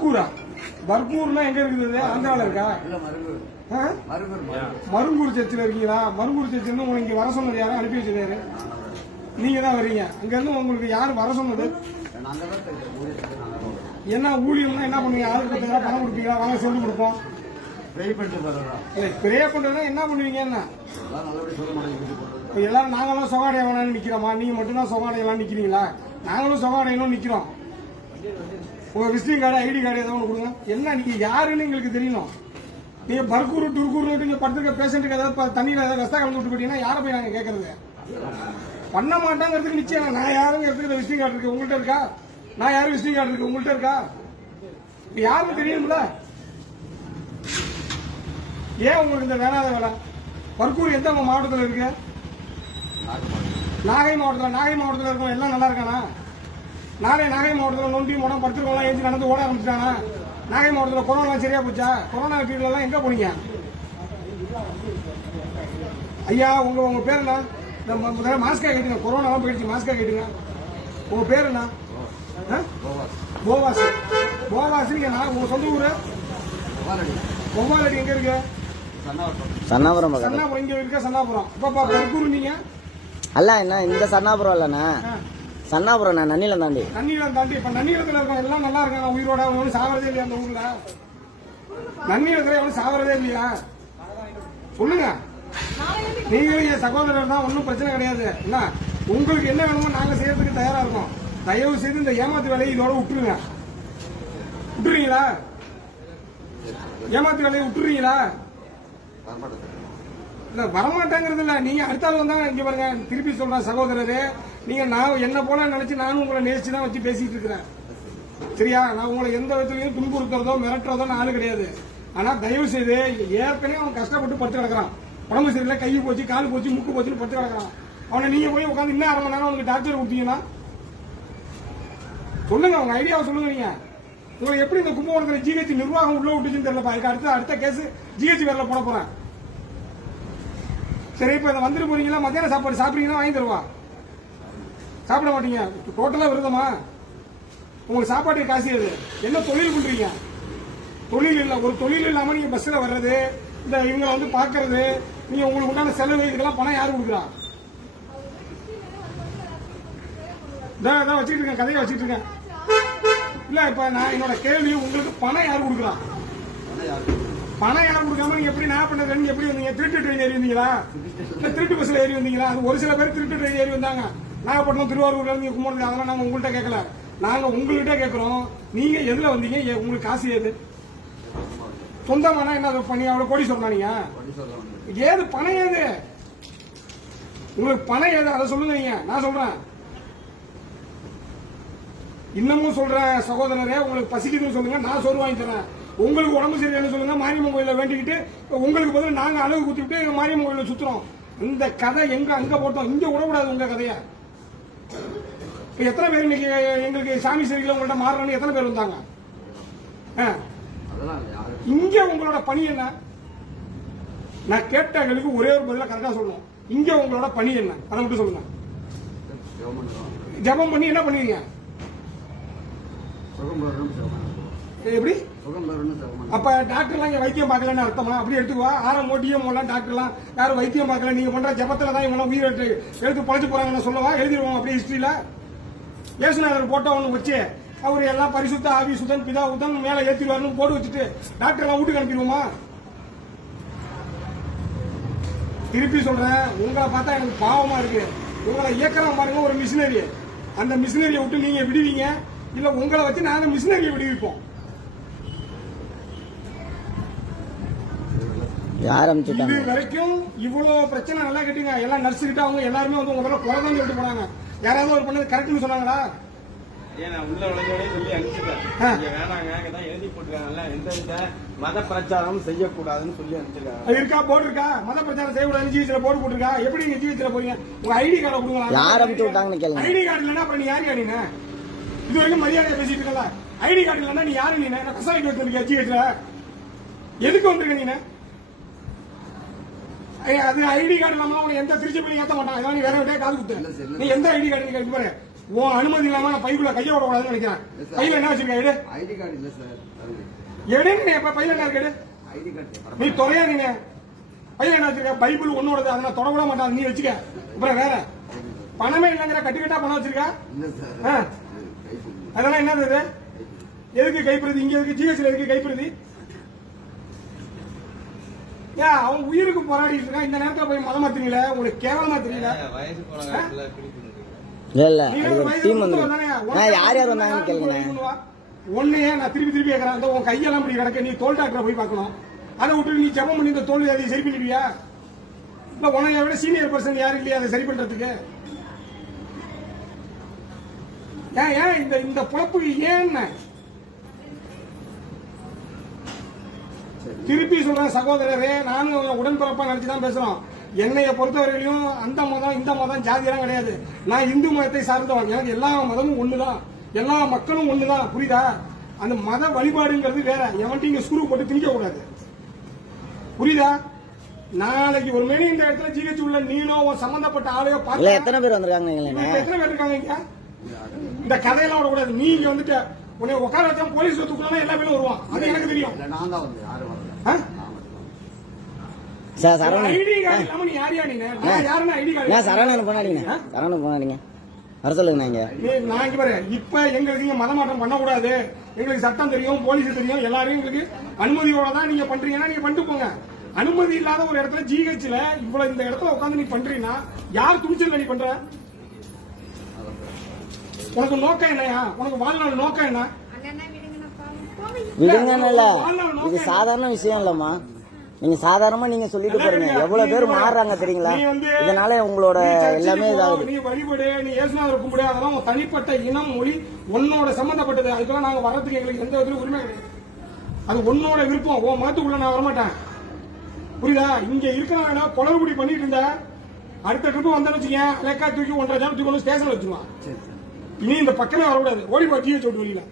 பர்கூரா பர்கூர்னா எங்க இருக்குது? ஆந்திரால இருக்கா? மருங்கூர் சர்ச்சில் இருக்கீங்களா? மருங்கூர் சர்ச்சில் உங்களை இங்க வர சொன்னது யாரும் அனுப்பி வச்சிருக்காரு. நீங்க தான் வர்றீங்க அங்க இருந்து உங்களுக்கு யார் வர சொன்னது. என்ன ஊழியம்னா என்ன பண்ணுவீங்க? ஆளுக்கு பத்து பணம் கொடுப்பீங்களா? வாங்க சொல்லி கொடுப்போம். பிரே பண்றதுனா என்ன பண்ணுவீங்க? என்ன? எல்லாரும் நாங்களும் சொகாடைய வேணாம்னு நிக்கிறோமா? நீங்க மட்டும்தான் சொகாடையெல்லாம் நிக்கிறீங்களா? நாங்களும் சொகாடையனும் நிக்கிறோம். உங்கள் விசிட்டிங் கார்டு ஐடி கார்டு ஏதாவது ஒன்று கொடுங்க. என்ன நீங்கள் யாருன்னு எங்களுக்கு தெரியணும். நீங்கள் பர்கூர் டுர்கூர் நீங்கள் படுத்துருக்க பேஷண்ட்டுக்கு ஏதாவது தண்ணியில் ஏதாவது ரஸ்தா கலந்து விட்டு போயிட்டீங்கன்னா யாரை போய் நாங்கள் கேட்கறது பண்ண மாட்டாங்கிறதுக்கு நிச்சயம் நான் யாருங்கிறதுக்கு விசிட்டிங் கார்டு இருக்கு? உங்கள்கிட்ட இருக்கா? நான் யாரும் விசிட்டிங் கார்டு இருக்கு? உங்கள்கிட்ட இருக்கா? இப்போ யாருன்னு தெரியும்ல ஏன் உங்களுக்கு இந்த வேணாத வேலை? பர்கூர் எந்த மாவட்டத்தில் இருக்கு? நாகை மாவட்டத்தில். நாகை மாவட்டத்தில் இருக்கோம் எல்லாம் நல்லா இருக்கானா? நாளை நாகை மாவட்டத்தில் நொண்டி முடம் படுத்துருக்கவங்களாம் ஏஞ்சி நடந்து ஓட ஆரம்பிச்சிட்டானா? நாகை மாவட்டத்தில் கொரோனா சரியா போச்சா? கொரோனா பீரியட்லாம் எங்க போனீங்க? ஐயா உங்க உங்க பேர் என்ன மாஸ்கா கேட்டுங்க. கொரோனாலாம் போயிடுச்சு மாஸ்கா கேட்டுங்க. உங்க பேர் என்ன நீங்க நான் உங்க சொந்த ஊரு? பொம்மாலடி எங்க இருக்கு? சன்னாபுரம். சன்னாபுரம் இங்க இருக்க சன்னாபுரம். இப்ப பர்கூர் நீங்க? அல்ல என்ன இந்த சன்னாபுரம் இல்லைண்ணா. ஆ. சன்னாபுரம் நான் நன்னிலம் தாண்டி. நன்னீலம் தாண்டி இப்ப நன்னிலத்துல இருக்கவங்க எல்லாம் நல்லா இருக்காங்க. உயிரோட ஒன்றும் சாவறதே இல்லையா அந்த ஊர்ல? நன்னிலத்துல எவ்வளவு சாவறதே இல்லையா? சொல்லுங்க. நீங்களும் என் சகோதரர் தான் ஒன்றும் பிரச்சனை கிடையாது. என்ன? உங்களுக்கு என்ன வேணுமோ நாங்க செய்யறதுக்கு தயாரா இருக்கோம். தயவு செய்து இந்த ஏமாத்து வேலையை இதோட விட்டுருங்க. விட்டுறீங்களா? ஏமாத்து வேலையை விட்டுறீங்களா? இல்ல வரமாட்டாங்கிறது இல்ல நீங்க அடுத்த ஆள் வந்தா இங்க பாருங்க திருப்பி சொல்றேன் சகோதரர். நீங்க நான் என்ன போல நினைச்சு நானும் உங்களை நேசிச்சு தான் வச்சு பேசிட்டு இருக்கிறேன். சரியா? நான் உங்களை எந்த விதத்திலையும் துன்புறுத்துறதோ மிரட்டுறதோ நான் கிடையாது. ஆனா தயவு செய்து ஏற்கனவே அவன் கஷ்டப்பட்டு படுத்து கிடக்கிறான். உடம்பு சரியில்லை கை போச்சு கால் போச்சு முக்கு போச்சுன்னு படுத்து கிடக்கிறான். அவனை நீங்க போய் உட்காந்து இன்னும் அரை மணி நேரம் அவனுக்கு டாக்டர் கொடுத்தீங்கன்னா சொல்லுங்க உங்க ஐடியாவை சொல்லுங்க நீங்க. உங்களை எப்படி இந்த கும்பகோணத்துல ஜிஹெச் நிர்வாகம் உள்ள விட்டுச்சுன்னு தெரியலப்பா. அதுக்கு அடுத்த அடுத்த கேஸ் ஜிஹெச் வேற போட போறேன். சரி இப்போ இதை வந்துட்டு போறீங்களா மத்தியான சாப்பாடு சாப்பிடுறீங்களா வாங்கி தருவா சாப்பிட மாட்டீங்க. டோட்டலாக விருதமா? உங்களுக்கு சாப்பாட்டுக்கு காசு எது? என்ன தொழில் பண்ணுறீங்க தொழில் இல்லை ஒரு தொழில் இல்லாமல் நீங்கள் பஸ்ஸில் வர்றது இந்த இவங்களை வந்து பார்க்கறது நீங்கள் உங்களுக்கு உண்டான செலவு இதுக்கெல்லாம் பணம் யார் கொடுக்குறா? இதான் இதான் வச்சுட்டு இருக்கேன் கதையை வச்சுட்டு இருக்கேன். இல்லை இப்போ நான் என்னோட கேள்வி உங்களுக்கு பணம் யார் கொடுக்குறா? பணம் யாரும் கொடுக்காம நீங்க எப்படி நான் பண்ணது நீங்க எப்படி வந்தீங்க? திருட்டு ட்ரெயின் ஏறி வந்தீங்களா? இல்ல திருட்டு பஸ்ல ஏறி வந்தீங்களா? அது ஒரு சில பேர் திருட்டு ட்ரெயின் ஏறி வந்தாங்க. நாகப்பட்டினம் திருவாரூர்ல இருந்து கும்பகோணம் அதெல்லாம் நாங்க உங்கள்கிட்ட கேட்கல நாங்க உங்கள்கிட்ட கேட்கிறோம் நீங்க எதுல வந்தீங்க? உங்களுக்கு காசு ஏது? சொந்தமானா என்ன பண்ணி அவ்வளவு கோடி சொன்னா நீங்க? ஏது பணம் ஏது? உங்களுக்கு பணம் ஏது? அதை சொல்லுங்க நீங்க. நான் சொல்றேன். இன்னமும் சொல்றேன் சகோதரரே உங்களுக்கு பசிக்குதுன்னு சொல்லுங்க நான் சோறு வாங்கி தரேன். உங்களுக்கு உடம்பு சரியில்லைன்னு சொல்லுங்க மாரியம்மன் கோயில வேண்டிக்கிட்டு உங்களுக்கு பதில் நாங்க அழகு குத்திவிட்டு எங்க மாரியம்மன் கோயில சுத்துறோம். இந்த கதை எங்க அங்க போட்டோம். இங்க விடக்கூடாது உங்க கதைய. இப்ப எத்தனை பேர் இன்னைக்கு எங்களுக்கு சாமி சரியில்லை உங்கள்ட்ட மாறணும்னு எத்தனை பேர் வந்தாங்க? இங்க உங்களோட பணி என்ன? நான் கேட்டவங்களுக்கு ஒரே ஒரு பதிலா கரெக்டா சொல்லணும் இங்க உங்களோட பணி என்ன? அதை மட்டும் சொல்லுங்க. ஜெபம் பண்ணி என்ன பண்ணுவீங்க எப்படி? அப்ப டாக்டர்லாம் இங்க வைத்தியம் பார்க்கலன்னு அர்த்தமா? அப்படி எடுத்துக்குவா. ஆரம் ஓட்டியம் எல்லாம் டாக்டர்லாம். யாரும் வைத்தியம் பார்க்கல. நீங்க பண்ற ஜபத்துல தான் இவங்க உயிர் எடுத்து எடுத்து பழைச்சு போறாங்கன்னு சொல்லவா? எழுதிடுவோம் அப்படியே ஹிஸ்டரியில இயேசுநாதர் போட்டோ ஒன்று வச்சு. அவர் எல்லாம் பரிசுத்த ஆவி சுதன் பிதா உதன் மேல ஏத்திடுவாருன்னு போட்டு வச்சுட்டு டாக்டர் எல்லாம் வீட்டுக்கு அனுப்பிடுவோமா? திருப்பி சொல்றேன் உங்களை பார்த்தா எனக்கு பாவமா இருக்கு. உங்களை இயக்கலாம் பாருங்க ஒரு மிஷினரி அந்த மிஷினரியை விட்டு நீங்க விடுவீங்க. இல்ல உங்களை வச்சு நாங்க மிஷினரியை விடுவிப்போம். யார் இது வரைக்கும் இவ்வளவு பிரச்சனை நல்லா கேட்டீங்க. எல்லாம் நர்ஸ் கிட்ட அவங்க எல்லாருமே வந்து உங்க மேல குறை தான் சொல்லிட்டு போனாங்க. யாராவது ஒரு பண்ணது கரெக்ட்னு சொன்னாங்களா? மத பிரச்சாரம் செய்யக்கூடாதுன்னு சொல்லி அனுப்பிச்சிருக்காங்க. அது இருக்கா? போர்டு இருக்கா? மத பிரச்சாரம் செய்யக்கூடாது. ஜீவிச்சில போர்டு போட்டிருக்கா? எப்படி நீங்க ஜீவிச்சில போறீங்க? உங்க ஐடி கார்டை கொடுங்களா? யார் அனுப்பிச்சு விட்டாங்கன்னு கேளுங்க. ஐடி கார்டு இல்லைன்னா அப்புறம் நீ யார் நீ இது வரைக்கும் மரியாதையா பேசிட்டு இருக்கல. ஐடி கார்டு இல்லைன்னா நீ யாரு நீ கசாயிட்டு வச்சிருக்க ஜீவிச்சில எதுக்கு வந்திருக்க நீ அது ஐடி கார்டு உனக்கு எந்த திருச்சி ஏத்த மாட்டான். நீ வேற விட்டே காது குத்து. நீ எந்த ஐடி கார்டு நீ பாரு. உன் அனுமதி இல்லாம நான் பைக்குள்ள கைய விட கூடாதுன்னு நினைக்கிறேன் பையில என்ன வச்சிருக்க எடு. ஐடி கார்டு இல்லை சார். எடுன்னு இப்ப பையில என்ன இருக்கு ஐடி கார்டு நீ துறையா நீங்க பையன் என்ன வச்சிருக்க பைபிள் ஒன்னோடது அதை நான் தொட கூட மாட்டான் நீ வச்சுக்க. அப்புறம் வேற. பணமே இல்லைங்கிற கட்டு கட்டா பணம் வச்சிருக்க? அதெல்லாம் என்னது இது? எதுக்கு கைப்பிரதி இங்க எதுக்கு? ஜிஹெச்ல எதுக்கு கைப்பிரதி ஏன் அவன் உயிருக்கு போராடிட்டு இருக்கான். இந்த நேரத்துல போய் மதம் மாத்தீங்களே உங்களுக்கு கேவலமா தெரியல. இல்ல இல்ல. டீம் வந்து? நான் யார் யார் வந்தாங்கன்னு உனக்கு கேளுங்க கொண்டு வா. உன்னையே நான் திருப்பி திருப்பி கேட்கறேன் அந்த உன் கையெல்லாம் இப்படி கிடக்கு. நீ தோல் டாக்டரை போய் பார்க்கணும். அதை விட்டு நீ ஜெபம் பண்ணி இந்த தோல் அதை சரி பண்ணிடுவியா? இல்ல உன்னை விட சீனியர் பர்சன் யாரும் இல்லையா? அதை சரி பண்றதுக்கு? ஏன் ஏன் இந்த இந்த பொழப்புக்கு ஏன் திருப்பி சொல்றேன் சகோதரரே நானும் உடன்பிறப்பா நினைச்சு தான் பேசுறோம். என்னைய பொறுத்தவரையிலும் அந்த மதம் இந்த மதம் ஜாதியெல்லாம் கிடையாது. நான் இந்து மதத்தை சார்ந்தவன். எனக்கு எல்லா மதமும் ஒண்ணுதான். எல்லா மக்களும் ஒண்ணுதான். புரியுதா? அந்த மத வழிபாடுங்கிறது வேற. எவன்ட்டு இங்க ஸ்க்ரூ போட்டு திணிக்க கூடாது. புரியுதா? நாளைக்கு ஒரு மேலே இந்த இடத்துல ஜிஹெச் உள்ள நீனோ சம்பந்தப்பட்ட ஆளையோ இல்ல பார்த்து எத்தனை பேர் வந்திருக்காங்க எத்தனை பேர் இருக்காங்க இங்க? இந்த கதையெல்லாம் விடக்கூடாது. நீ இங்க வந்துட்டு உன்னை உட்கார வச்சா போலீஸ் தூக்கலாம் எல்லா பேரும் வருவான். அது எனக்கு தெரியும். இல்லை நான் தான் வந்து சார் சரவணன். சரவணன் போனாடிங்க சரவணன் போனாடிங்க வர சொல்லுங்க இங்க. நீ- நான் இங்க பாரு. இப்ப எங்களுக்கு இங்க மதமாற்றம் பண்ணக்கூடாது. எங்களுக்கு சட்டம் தெரியும் போலீஸ் தெரியும் எல்லாரையும் எங்களுக்கு அனுமதியோட தான் நீங்க பண்றீங்கன்னா நீங்க பண்ணிட்டு போங்க. அனுமதி இல்லாத ஒரு இடத்துல ஜிஹெச்ல இவ்வளவு இந்த இடத்துல உட்காந்து நீ பண்றீங்கன்னா யார் துணிச்சல் நீ பண்ற? உனக்கு நோக்கம் என்னையா உனக்கு வாழ்நாள் நோக்கம் என்ன அண்ணனா விடுங்கண்ணா பாவம் போங்க விடுங்கன்னு இது சாதாரண விஷயம் இல்லம்மா. நீங்க சாதாரணமா நீங்க சொல்லிட்டு போறீங்க. எவ்வளவு பேர் மாறுறாங்க தெரியுங்களா? இதனால உங்களோட எல்லாமே இதாகுது. நீ வழிபடு நீ இயேசுநாதர் கும்பிடு. அதெல்லாம் தனிப்பட்ட இனம் மொழி உன்னோட சம்பந்தப்பட்டது. அதுக்கெல்லாம் நாங்க வர்றதுக்கு எங்களுக்கு எந்த விதத்திலும் உரிமை கிடையாது. அது உன்னோட விருப்பம். உன் மதத்துக்குள்ள நான் வரமாட்டேன். புரியுதா? இங்க இருக்கிறவங்க குளறுபடி பண்ணிட்டு இருந்த அடுத்த ட்ரிப் வந்தேன்னு வச்சுக்கேன் அலைக்கா தூக்கி ஒன்றரை ஜாம் தூக்கி ஸ்டேஷன்ல வச்சிருவான். சரி சரி. இனி இந்த பக்கமே வரக்கூடாது. ஓடி போ ஜிஹெச் விட்டு வெளியில.